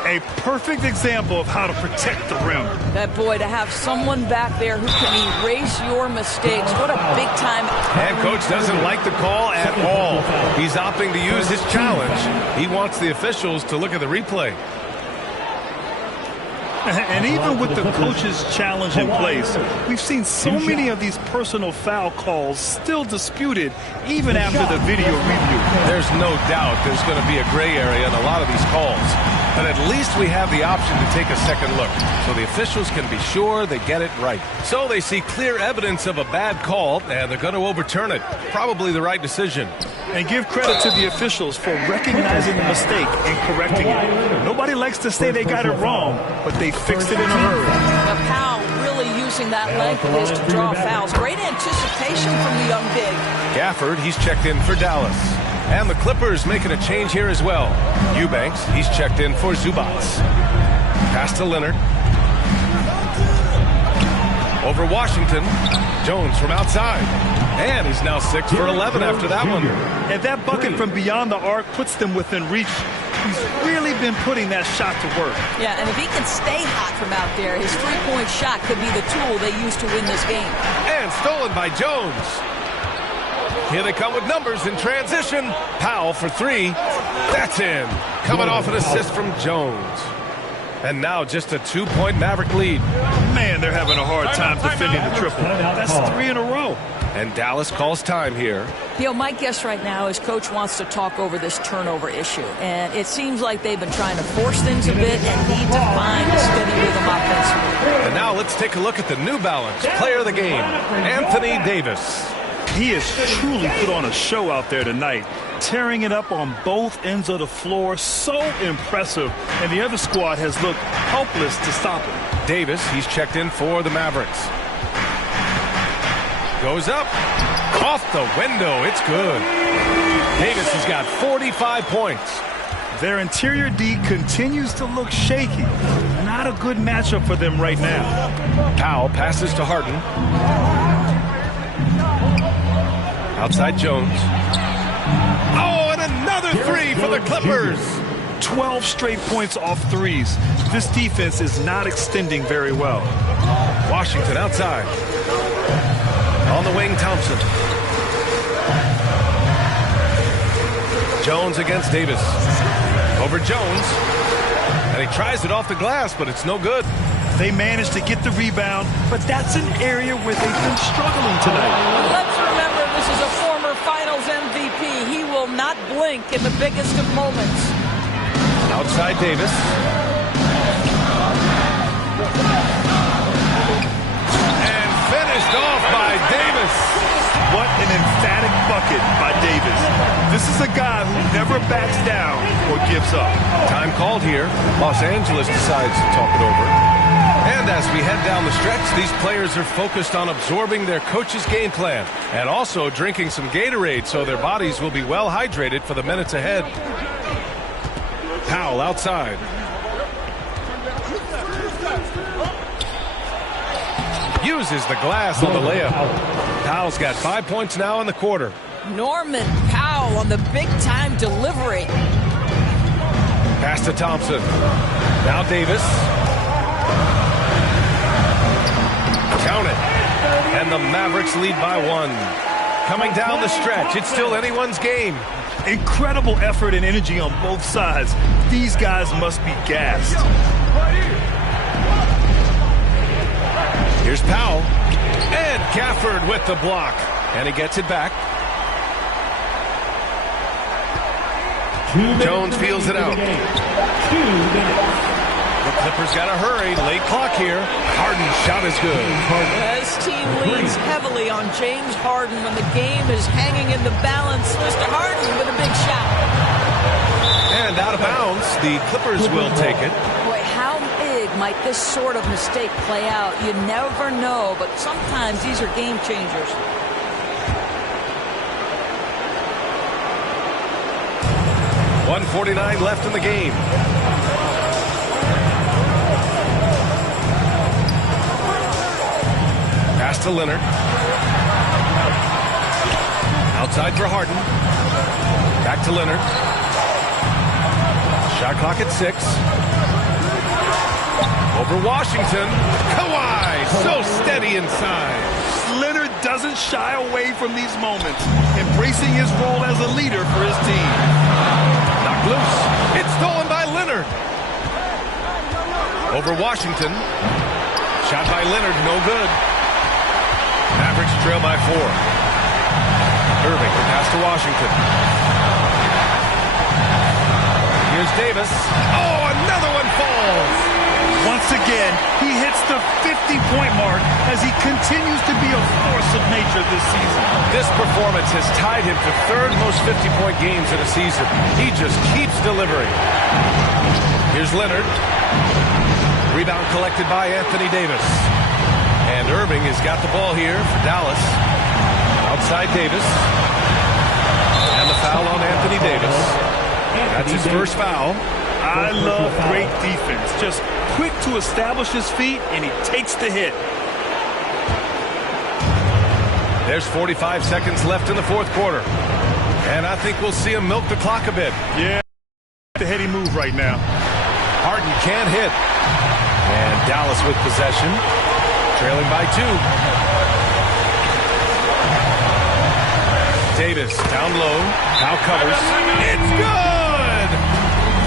A perfect example of how to protect the rim. That boy, to have someone back there who can erase your mistakes. What a big time. And coach doesn't like the call at all. He's opting to use his challenge. He wants the officials to look at the replay. And even with the coach's challenge in place, we've seen so many of these personal foul calls still disputed even after the video review. There's no doubt there's going to be a gray area in a lot of these calls. But at least we have the option to take a second look, so the officials can be sure they get it right. So they see clear evidence of a bad call, and they're going to overturn it. Probably the right decision. And give credit to the officials for recognizing the mistake and correcting it. Nobody likes to say they got it wrong, but they fixed it in a hurry. Now Powell really using that length of his to draw fouls. Great anticipation from the young big. Gafford, he's checked in for Dallas. And the Clippers making a change here as well. Eubanks, he's checked in for Zubac. Pass to Leonard. Over Washington. Jones from outside. And he's now 6 for 11 after that one. And that bucket from beyond the arc puts them within reach. He's really been putting that shot to work. Yeah, and if he can stay hot from out there, his three-point shot could be the tool they use to win this game. And stolen by Jones. Here they come with numbers in transition. Powell for 3. That's in. Coming off an assist from Jones. And now just a 2-point Maverick lead. Man, they're having a hard time defending the triple. That's 3 in a row. And Dallas calls time here. You know, my guess right now is Coach wants to talk over this turnover issue. And it seems like they've been trying to force things a bit and need to find a steady rhythm offensively. And now let's take a look at the New Balance player of the game, Anthony Davis. He has truly put on a show out there tonight, tearing it up on both ends of the floor. So impressive. And the other squad has looked helpless to stop him. Davis, he's checked in for the Mavericks. Goes up. Off the window. It's good. Davis has got 45 points. Their interior D continues to look shaky. Not a good matchup for them right now. Powell passes to Harden. Outside Jones. Oh, and another 3 for the Clippers. 12 straight points off threes. This defense is not extending very well. Washington outside. On the wing, Thompson. Jones against Davis. Over Jones. And he tries it off the glass, but it's no good. They managed to get the rebound, but that's an area where they've been struggling tonight. Let's remember this is a former Finals MVP. He will not blink in the biggest of moments. Outside Davis. And finish. Finished off by Davis. What an emphatic bucket by Davis. This is a guy who never backs down or gives up. Time called here. Los Angeles decides to talk it over. And as we head down the stretch, these players are focused on absorbing their coach's game plan and also drinking some Gatorade so their bodies will be well hydrated for the minutes ahead. Powell outside. Uses the glass on the layup. Powell's got 5 points now in the quarter. Norman Powell on the big-time delivery. Pass to Thompson. Now Davis. Count it. And the Mavericks lead by 1. Coming down the stretch, it's still anyone's game. Incredible effort and energy on both sides. These guys must be gassed. Here's Powell. And Gafford with the block. And he gets it back. Jones feels it out. 2 minutes. The Clippers got to hurry. Late clock here. Harden's shot is good. His team leans heavily on James Harden when the game is hanging in the balance. Mr. Harden with a big shot. And out of bounds. The Clippers will take it. Boy, how big might this sort of mistake play out? You never know, but sometimes these are game changers. .149 left in the game. Pass to Leonard. Outside for Harden. Back to Leonard. Shot clock at 6. Over Washington. Kawhi, so steady inside. Leonard doesn't shy away from these moments, embracing his role as a leader for his team. Knocked loose. It's stolen by Leonard. Over Washington. Shot by Leonard, no good. Mavericks trail by 4. Irving, pass to Washington. Here's Davis. Oh, another one falls. Once again, he hits the 50-point mark as he continues to be a force of nature this season. This performance has tied him for 3rd most 50-point games in a season. He just keeps delivering. Here's Leonard. Rebound collected by Anthony Davis. And Irving has got the ball here for Dallas. Outside Davis. And the foul on Anthony Davis. That's his first foul. I love great defense. Just quick to establish his feet, and he takes the hit. There's 45 seconds left in the 4th quarter. And I think we'll see him milk the clock a bit. Yeah, the heady move right now. Harden can't hit. And Dallas with possession. Trailing by 2. Davis down low. Now covers. It's good!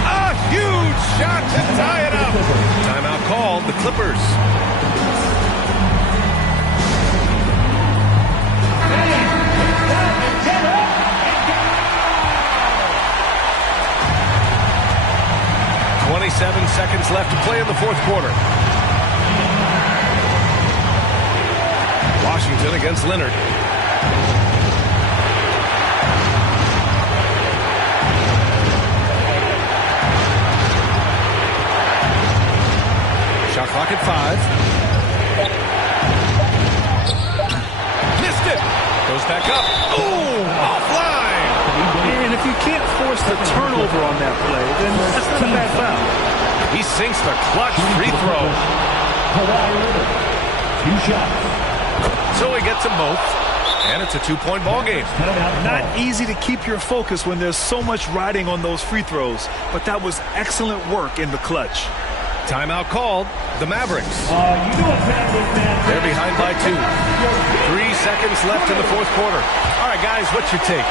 A huge shot to tie it up. Timeout called. The Clippers. .27 seconds left to play in the 4th quarter. Washington against Leonard. Shot clock at 5. Missed it. Goes back up. Ooh, offline. And if you can't force the turnover on that play, then that's not a bad foul. He sinks the clutch free throw. 2 shots. So he gets them both. And it's a 2-point ball game. Not easy to keep your focus when there's so much riding on those free throws, but that was excellent work in the clutch. Timeout called. The Mavericks. They're behind by 2. 3 seconds left in the 4th quarter. All right, guys, what's your take?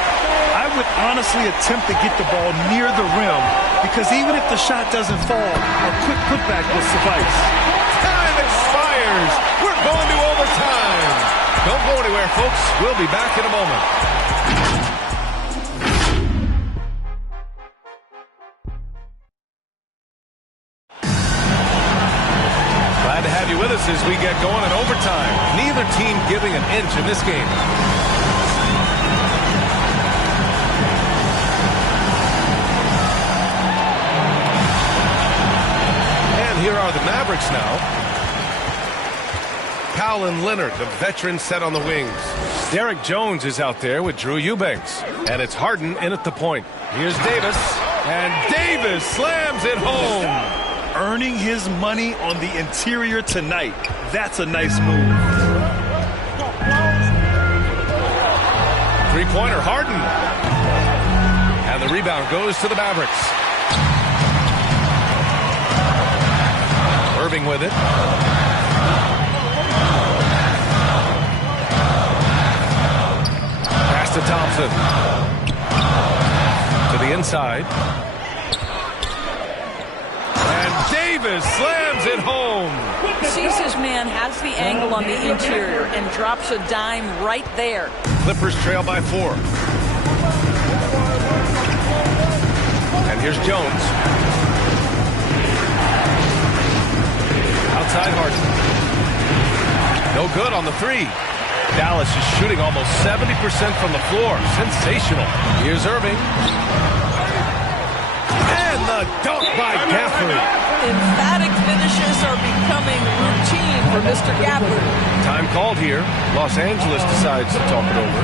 I would honestly attempt to get the ball near the rim because even if the shot doesn't fall, a quick putback will suffice. Time expires. We're going to overtime. Don't go anywhere, folks. We'll be back in a moment. Glad to have you with us as we get going in overtime. Neither team giving an inch in this game. And here are the Mavericks now. Powell and Leonard, the veteran, set on the wings. Derek Jones is out there with Drew Eubanks. And it's Harden in at the point. Here's Davis. And Davis slams it home. Earning his money on the interior tonight. That's a nice move. Three-pointer, Harden. And the rebound goes to the Mavericks. Irving with it. Pass to Thompson. To the inside. And Davis slams it home. Sees his man, has the angle on the interior, and drops a dime right there. Clippers trail by 4. And here's Jones. Outside Harden. No good on the 3. Dallas is shooting almost 70% from the floor. Sensational. Here's Irving. And the dunk by Gafford. Emphatic finishes are becoming routine for Mr. Gafford. Time called here. Los Angeles decides to talk it over.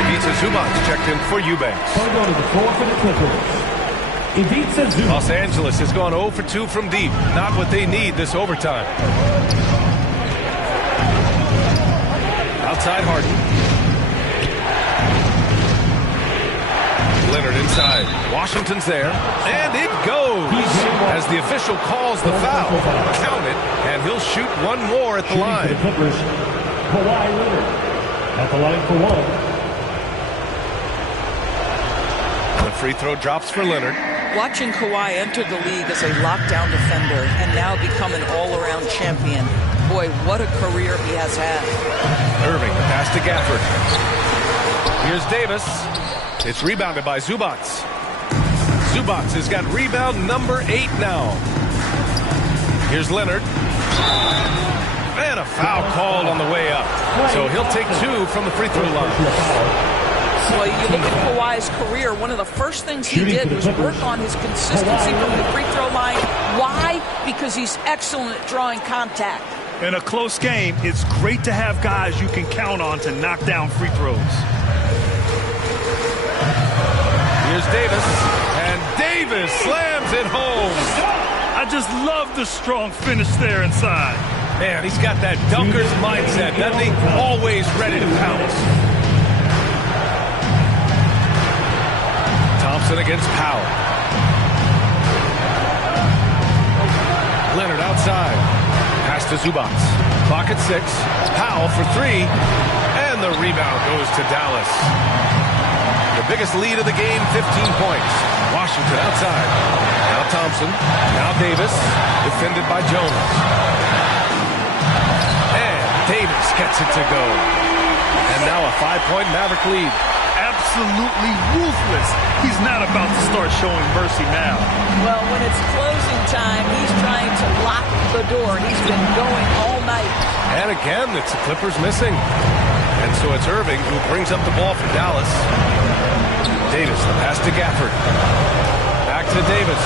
Ivica Zubac checked in for Eubanks. Going to the floor for the Clippers. Ivica Zubac. Los Angeles has gone 0 for 2 from deep. Not what they need this overtime. Outside Harden. Leonard inside. Washington's there. And it goes as the official calls the foul. Count it, and he'll shoot one more at the line. For the Clippers, Kawhi Leonard at the line for 1. The free throw drops for Leonard. Watching Kawhi enter the league as a lockdown defender and now become an all-around champion. Boy, what a career he has had. Irving, the pass to Gafford. Here's Davis. It's rebounded by Zubac. Zubac has got rebound number 8 now. Here's Leonard. And a foul called on the way up. So he'll take 2 from the free throw line. Well, you look at Kawhi's career, one of the first things he did was work on his consistency from the free throw line. Why? Because he's excellent at drawing contact. In a close game, it's great to have guys you can count on to knock down free throws. Here's Davis, and Davis slams it home. I just love the strong finish there inside. Man, he's got that dunker's mindset, doesn't he? Always ready to pounce. Thompson against Powell. Leonard outside. Pass to Zubac. Clock at 6. Powell for 3. And the rebound goes to Dallas. The biggest lead of the game, 15 points. Washington outside. Now Thompson. Now Davis. Defended by Jones. And Davis gets it to go. And now a 5-point Maverick lead. Absolutely ruthless. He's not about to start showing mercy now. Well, when it's closing time, he's trying to lock the door. He's been going all night. And again, it's the Clippers missing. And so it's Irving who brings up the ball for Dallas. Davis, the pass to Gafford. Back to Davis.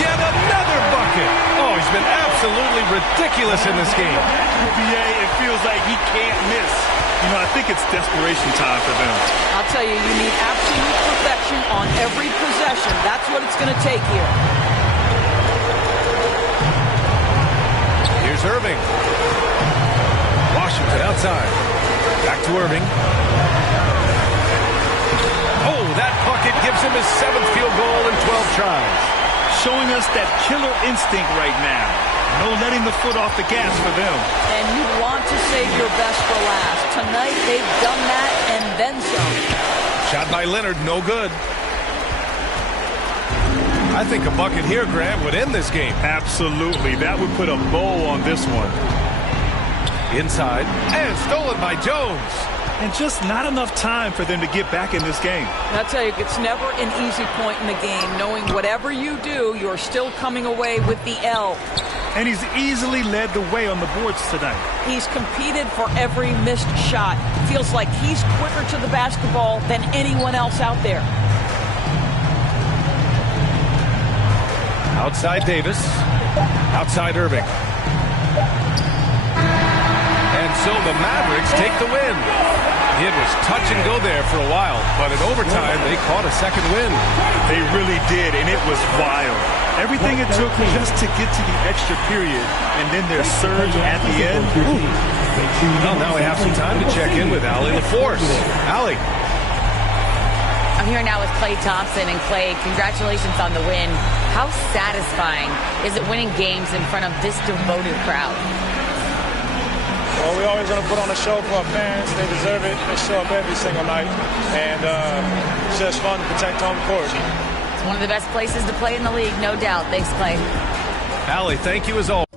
Yet another bucket. Oh, he's been absolutely ridiculous in this game. NBA, it feels like he can't miss. You know, I think it's desperation time for them. I'll tell you, you need absolute perfection on every possession. That's what it's going to take here. Here's Irving. Washington outside. Back to Irving. Oh, that bucket gives him his 7th field goal in 12 tries. Showing us that killer instinct right now. No letting the foot off the gas for them. And you want to save your best for last. Tonight, they've done that and then some. Shot by Leonard, no good. I think a bucket here, Grant, would end this game. Absolutely. That would put a bow on this one. Inside. And stolen by Jones. and just not enough time for them to get back in this game. And I'll tell you, it's never an easy point in the game, knowing whatever you do, you're still coming away with the L. And he's easily led the way on the boards tonight. He's competed for every missed shot. Feels like he's quicker to the basketball than anyone else out there. Outside Davis. Outside Irving. And so the Mavericks take the win. It was touch and go there for a while, but in overtime, they caught a second win. They really did, and it was wild. Everything it took just to get to the extra period, and then their surge at the end. Well, now we have some time to check in with Allie LaForce. Allie. I'm here now with Klay Thompson. And Klay, congratulations on the win. How satisfying is it winning games in front of this devoted crowd? Well, we always want to put on a show for our fans. They deserve it. They show up every single night. And it's just fun to protect home court. It's one of the best places to play in the league, no doubt. Thanks, Klay. Allie, thank you as always.